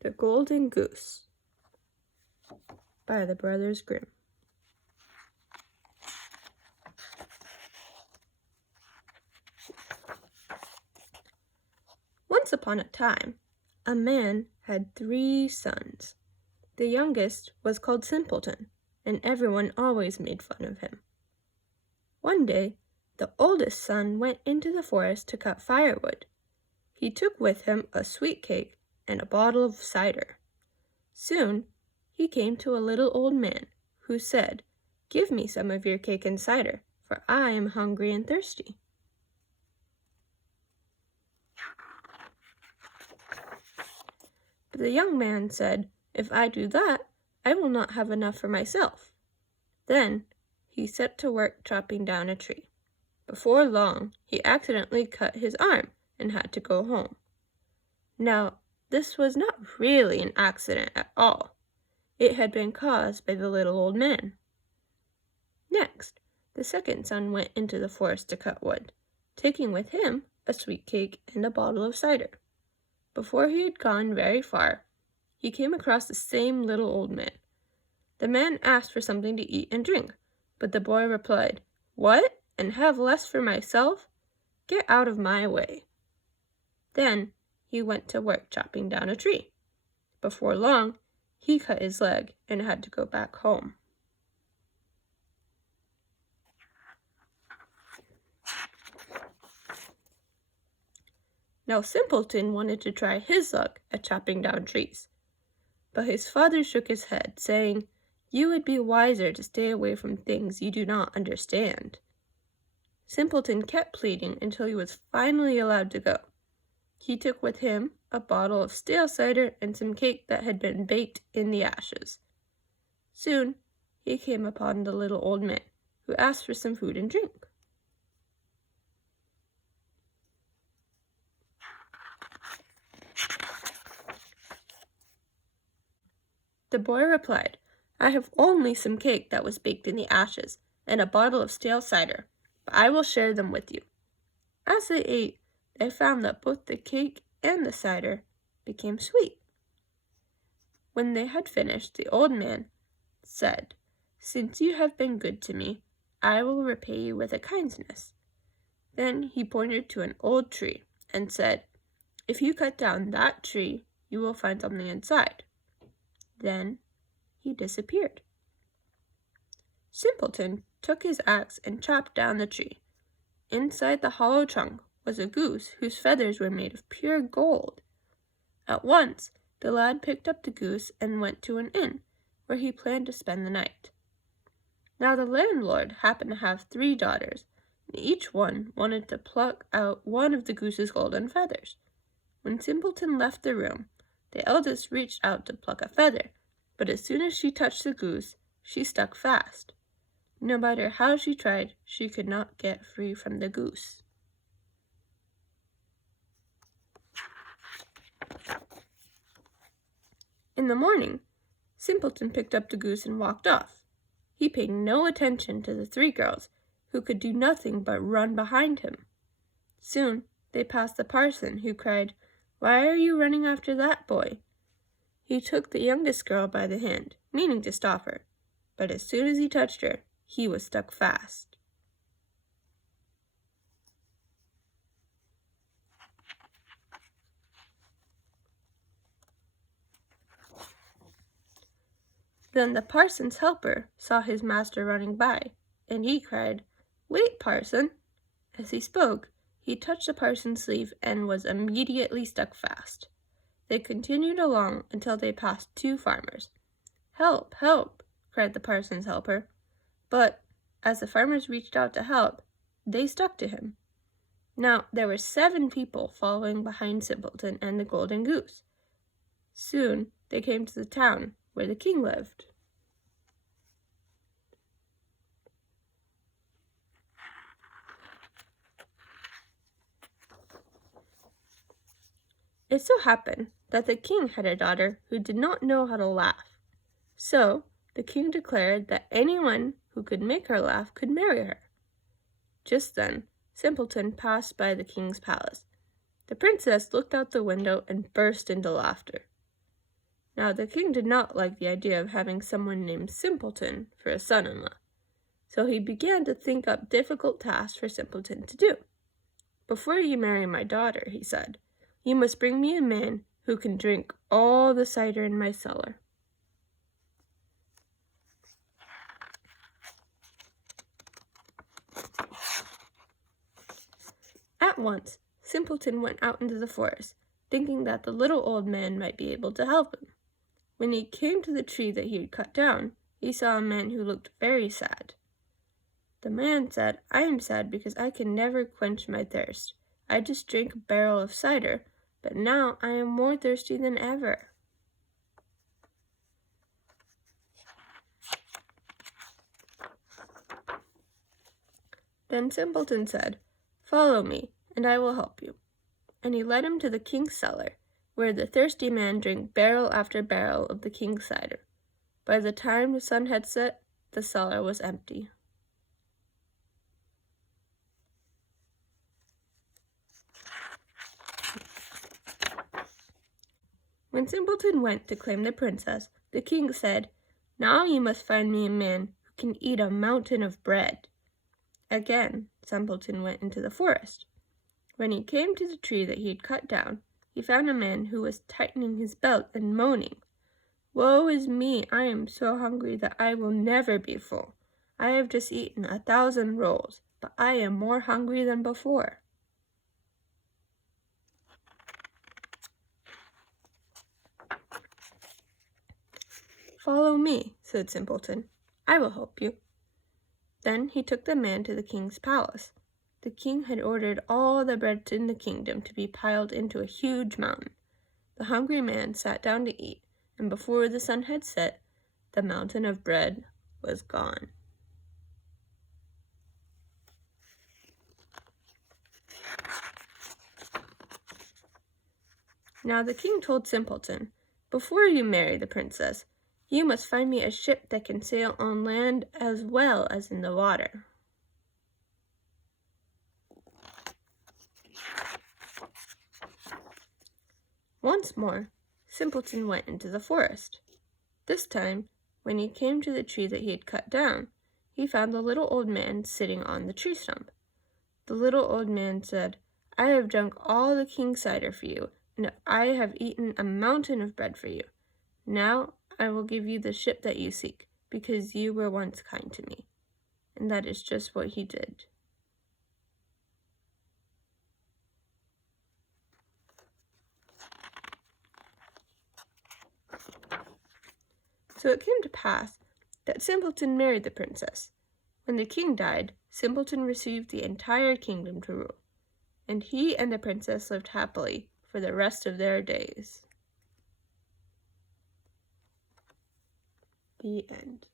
The Golden Goose by the Brothers Grimm. Once upon a time, a man had 3 sons. The youngest was called Simpleton, and everyone always made fun of him. One day, the oldest son went into the forest to cut firewood. He took with him a sweet cake and a bottle of cider. Soon, he came to a little old man who said, "Give me some of your cake and cider, for I am hungry and thirsty." But the young man said, "If I do that, I will not have enough for myself." Then he set to work chopping down a tree. Before long, he accidentally cut his arm and had to go home. Now, this was not really an accident at all. It had been caused by the little old man. Next, the second son went into the forest to cut wood, taking with him a sweet cake and a bottle of cider. Before he had gone very far, he came across the same little old man. The man asked for something to eat and drink, but the boy replied, "What? And have less for myself? Get out of my way." Then he went to work chopping down a tree. Before long, he cut his leg and had to go back home. Now Simpleton wanted to try his luck at chopping down trees. But his father shook his head, saying, "You would be wiser to stay away from things you do not understand." Simpleton kept pleading until he was finally allowed to go. He took with him a bottle of stale cider and some cake that had been baked in the ashes. Soon, he came upon the little old man, who asked for some food and drink. The boy replied, "I have only some cake that was baked in the ashes and a bottle of stale cider, but I will share them with you." As they ate, they found that both the cake and the cider became sweet. When they had finished, the old man said, "Since you have been good to me, I will repay you with a kindness." Then he pointed to an old tree and said, "If you cut down that tree, you will find something inside." Then he disappeared. Simpleton took his axe and chopped down the tree. Inside the hollow trunk was a goose whose feathers were made of pure gold. At once, the lad picked up the goose and went to an inn, where he planned to spend the night. Now the landlord happened to have 3 daughters, and each one wanted to pluck out one of the goose's golden feathers. When Simpleton left the room, the eldest reached out to pluck a feather, but as soon as she touched the goose, she stuck fast. No matter how she tried, she could not get free from the goose. In the morning, Simpleton picked up the goose and walked off. He paid no attention to the 3 girls, who could do nothing but run behind him. Soon they passed the parson, who cried, "Why are you running after that boy?" He took the youngest girl by the hand, meaning to stop her, but as soon as he touched her, he was stuck fast. Then the parson's helper saw his master running by, and he cried, "Wait, parson!" As he spoke, he touched the parson's sleeve and was immediately stuck fast. They continued along until they passed 2 farmers. "Help, help!" cried the parson's helper. But as the farmers reached out to help, they stuck to him. Now there were 7 people following behind Simpleton and the Golden Goose. Soon they came to the town where the king lived. It so happened that the king had a daughter who did not know how to laugh. So the king declared that anyone who could make her laugh could marry her. Just then, Simpleton passed by the king's palace. The princess looked out the window and burst into laughter. Now the king did not like the idea of having someone named Simpleton for a son-in-law, so he began to think up difficult tasks for Simpleton to do. "Before you marry my daughter," he said, "you must bring me a man who can drink all the cider in my cellar." At once, Simpleton went out into the forest, thinking that the little old man might be able to help him. When he came to the tree that he had cut down, he saw a man who looked very sad. The man said, "I am sad because I can never quench my thirst. I just drank a barrel of cider, but now I am more thirsty than ever." Then Simpleton said, "Follow me, and I will help you." And he led him to the king's cellar, where the thirsty man drank barrel after barrel of the king's cider. By the time the sun had set, the cellar was empty. When Simpleton went to claim the princess, the king said, "Now you must find me a man who can eat a mountain of bread." Again, Simpleton went into the forest. When he came to the tree that he had cut down, he found a man who was tightening his belt and moaning, "Woe is me, I am so hungry that I will never be full. I have just eaten 1,000 rolls, but I am more hungry than before." "Follow me," said Simpleton. "I will help you." Then he took the man to the king's palace. The king had ordered all the bread in the kingdom to be piled into a huge mountain. The hungry man sat down to eat, and before the sun had set, the mountain of bread was gone. Now the king told Simpleton, "Before you marry the princess, you must find me a ship that can sail on land as well as in the water." Once more, Simpleton went into the forest. This time, when he came to the tree that he had cut down, he found the little old man sitting on the tree stump. The little old man said, "I have drunk all the king's cider for you, and I have eaten a mountain of bread for you. Now I will give you the ship that you seek, because you were once kind to me." And that is just what he did. So it came to pass that Simpleton married the princess. When the king died, Simpleton received the entire kingdom to rule, and he and the princess lived happily for the rest of their days. The end.